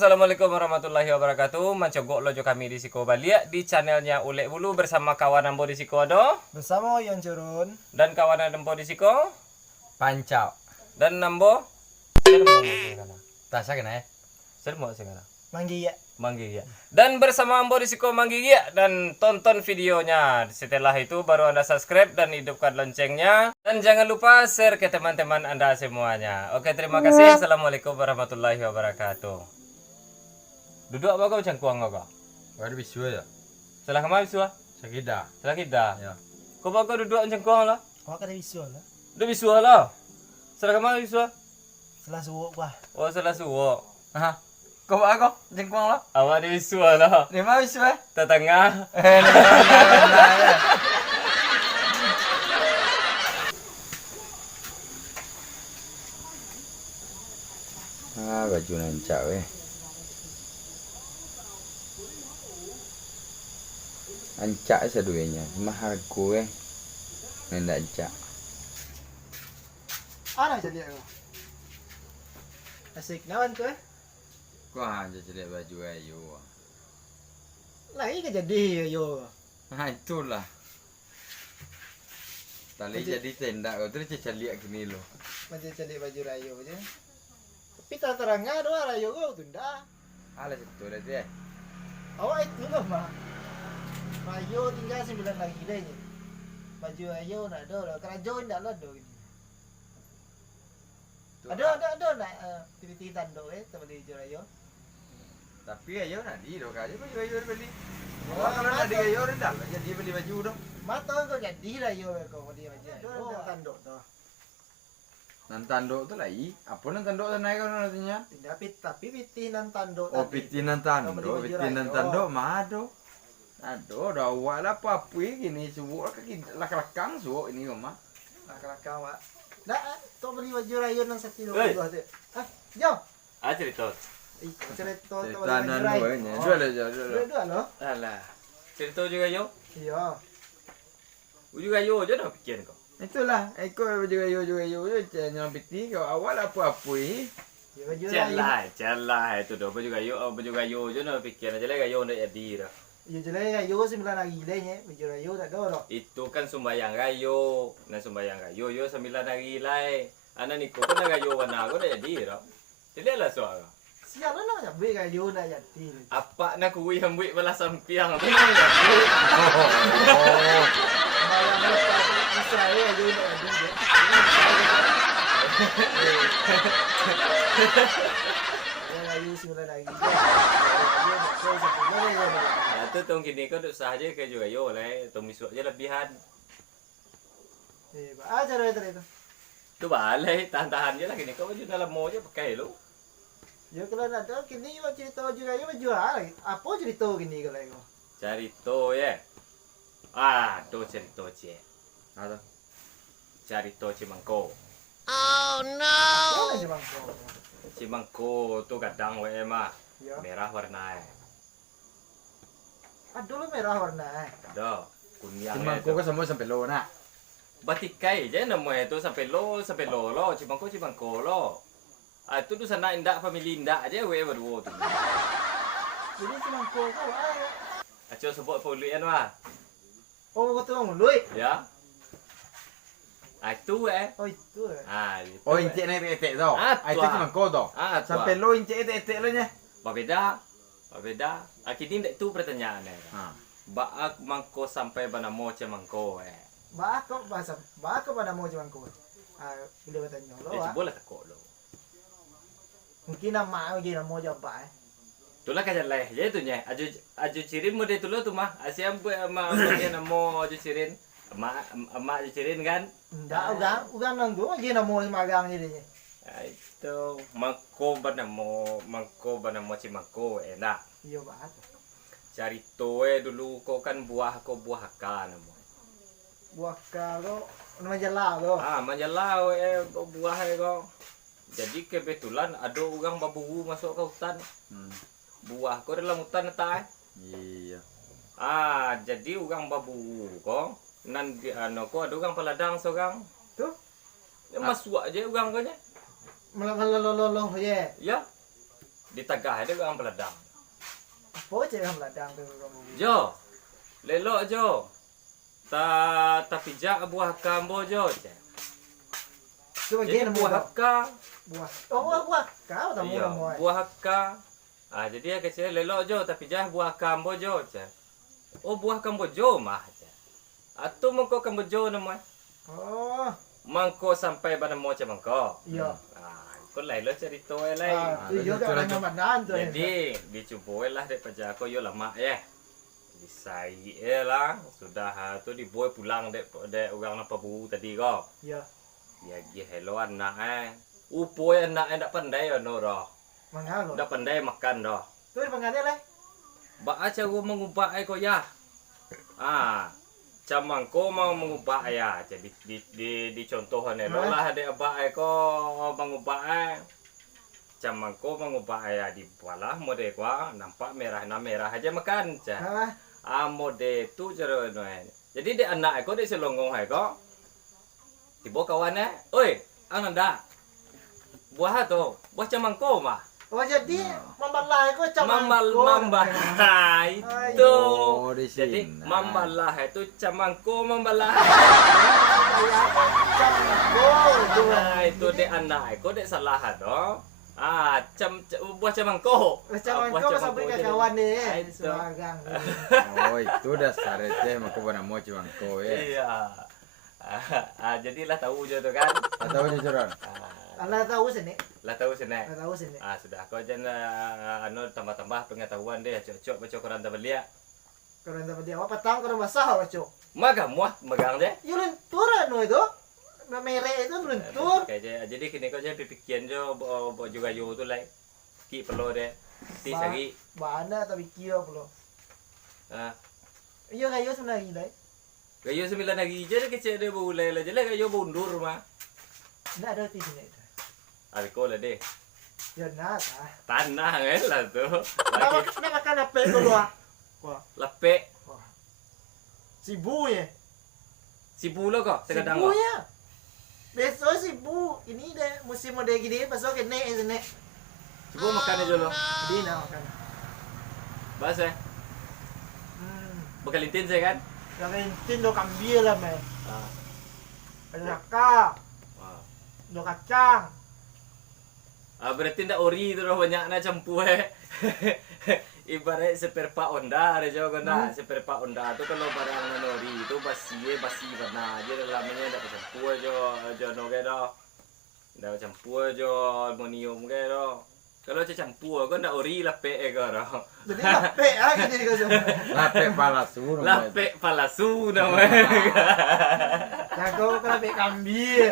Assalamualaikum warahmatullahi wabarakatuh. Mencogok lojo kami di Siko balik di channelnya Ulek Bulu bersama kawan Ambo di Siko Ado bersama Yon Curun dan kawan Ambo di Siko Pancau. dan Ambo Sermo Tasa kena ya? Sermo sekarang Manggi ya. Manggi ya. Dan bersama Ambo di Siko Manggi ya, dan tonton videonya. Setelah itu baru Anda subscribe dan hidupkan loncengnya. Dan jangan lupa share ke teman-teman Anda semuanya. Oke, terima kasih. Assalamualaikum warahmatullahi wabarakatuh. Duduk apa kau cangkuang kau? Baru bisu ya. Salah kemana bisu? Sakida. Salah kita. Ya. Kau bawa kau duduk cangkuang lah. Awak kata visual lah. Udah bisu lah. Salah kemana bisu? Setelah suwuk wah. Oh, salah suwo. Aha. Kau bawa kau jengkuang lo? Awak di bisu lah. Di mana bisu ya? Tetangga. Baju nancak weh. Ancak seduanya, mahal gue. Nenda ancak. Ana jadi aku. Asik nawan tu Kau hanya jadi baju ayu. Lagi ke jadi yo. Nah itulah. Tali jadi tenda kau terus cecaliak gini lo. Macam jadi baju rayo je. Tapi tak terangnya doa rayo kau tunda. Alah itu dah dia. Awak itu loh mah. Rayo tinggal 9 lagi deh. Baju rayo nak ada. Kerajaan tak ada gini. Ada nak tiba-tiba tanduk tak boleh baju rayo. Tapi ayo nak di dok aja baju ayu beli. Wah kalau nak di ayu rendah lah jadi beli baju dong. Mata kau jadi rayo kau dia baju. Ada tanduk tu. Nan tanduk tu lah apa nan tanduk tu naik kau nantinya? Tapi pitinan tanduk. Oh pitinan tanduk mado. Aduh, dah awak lah apa gini subuh lak-lakang subuh ini mah. Lak-lakang wak. Dah, tu beli baju rayon nang satu dua Hey. tu. Ah, jom. Cerita. Cerita tu Tanan duanya. Jual. Dua loh. Alah. Cerita juga yo. Iya. Juga yo je dah fikir kau. Itulah, ekor baju ayu jangan piti kau awal apa Ya baju rayon. Celah itu dah baju gayo je dah fikir aja lah gayo nak jadi dah. Ya jelai rayo 9 lagi leh baju rayo tak ada dah. Itu kan sembayang gayo. Nah sembayang gayo yo 9 hari lai. Anak ni kau kena gayo warna aku dah jadi dah. Jadi lah soal. Sial lah nak beli rayo nak jadi. Apa nak kuih ambil balas sampiang. Bayang lupa saya rayo nak jadi. Ya rayo 9 lagi. Nah tu tong kini kau duk sah je ke juga yo lah. Tong misuk je lebihan. Cara itu. Tu balai tahan-tahan je lah kini kau baju dalam mau je pakai lu. Ya kalau nak tahu kini cerita baju rayo baju lagi. Apa cerita kini kalau kau? Cerita ya. Ah, tu cerita je. Ada. Cerita Cimangko. Apa sih bang? Cimangko tu kadang we mah Ya. merah warna. Aduh lu merah warna. Ada kunyang. Cuma kau kan semua sampai lo nak. Batikai je nama itu sampai lo lo Cimangko lo. Ah tu tu sana indak family indak aja we berdua tu. Jadi cuma kau Aco sebut poluan mah. Oh kau tu ngului. Ya. Ah tu Oh itu. Ah itu. Oh incik naik etek tau. Itu cuma kau tau. Ah Sampai lo incik etek lo nya. Berbeda. Akhirnya ndak tu pertanyaan Ha. Baak mangko sampai banamo Cimangko Bako bahasa bako pada mau cuma kau. Boleh bertanya lo. Boleh takut lo. Mungkin nama lagi nama jawab Itulah kajar leh je tu nya. Aju cirin mode tu lo tu mah. Asyam ma dia namo aju cirin. Emak aju cirin kan. Ndak ugang nanggu lagi nama magang jadinya. Itu mangko banamo Cimangko enak. Iya bahas. Cari to dulu kau kan buah kan namo. Buah kalau nama jala lo. Ah majalah kau buah kau. Jadi kebetulan ada orang babu masuk ke hutan. Buah kau dalam hutan tak? Iya. Ah, jadi orang babu kau. Nan di kau ada orang peladang seorang. Tuh. Dia masuk aja orang kau nya. Malah ya. Ya. Di Tegah ada orang peladang. Apa cek kan ladang tu kamu. Jo. Lelok jo. Tapi jak buah kambo jo. Tu Jadi bagian buah hakka. buah. Oh buah. Kau tak Iya, murah buah hakka. Jadi ya kecil lelok jo tapi jah buah kambo jo. Oh buah kambo jo mah. Atau mengko kambo jo nama. Oh, Mangko sampai pada mau mangko. iya. Kau lain lo cerita lain. Tu juga orang Ramadan tu. Jadi dicoba lah daripada aku yo lama ya. Disai lah sudah tu diboy pulang dek orang apa bu tadi kau. Ya. Ya dia hello anak Upoy anak ndak pandai ono roh. Mangalo. Ndak pandai makan doh. Tu di pangane lah. Ba aja gua mengubah ko ya. Camangko mau mengubah ya. Jadi di contohnya lo lah ada abah ko mengubah camangko mengubah ya di balah mode gua nampak merah aja makan cah. Mode tu cara no. Jadi de anak ko de selongong ko. Tiba kawan oi, ananda. Buah tu, buah camangko mah. Oh jadi mambalai ko camang. Mambalai itu. Oh, di Jadi sini. mambalah itu camangko mambalah. Itu de anak ko de salah do. Buah camangko. Camang ko sampai ke kawan deh. Itu. Suagang. Oh, itu dasar teh maka pada mau cangko ya. Iya. Jadilah tahu je tu kan. Atau jujuran. Allah tahu sini. Lah tahu sini. Allah tahu sini. Sudah kau jangan tambah-tambah pengetahuan deh, cocok baca Quran tak belia. Kalau dapat dia apa petang kalau basah baca. Maga muah megang deh. Ya lenturan no itu. Merek itu lentur. Jadi kini kau jangan pikiran jo juga yo tu lai. Ki perlu deh. Ti sagi. Mana tapi kio perlu. Iya kayu sebenarnya dai. Gayo 9 lagi je kecil dia boleh lah je lah gayo bundur mah. Ndak ada di sini. Alkohol deh. Ya nak. Tanah lah tu. Nak makan apa dulu ah? Wah, Lepek. sibu ya. Sibu lo kok terkadang. Sibu ya. Besok sibu. Ini deh musim mode gini besok kene sini. Sibu makan aja lo. Di nak makan. Bas Bekalintin saya kan? Yang tindo kambil lah meh. Ada kakak. Do kacang. Berarti ndak ori tu banyak na campur Ibarat seperpa onda ada juga ndak seperpa onda tu kalau barang nori itu basi warna aja dalamnya ndak campur jo no ke do. Ndak campur jo aluminium ke do. Kalau campur kan ndak ori lapek ke do. Jadi lapek ah gini kau semua. Lapek palasu. Lapek palasu namanya. Jago lapek kambil.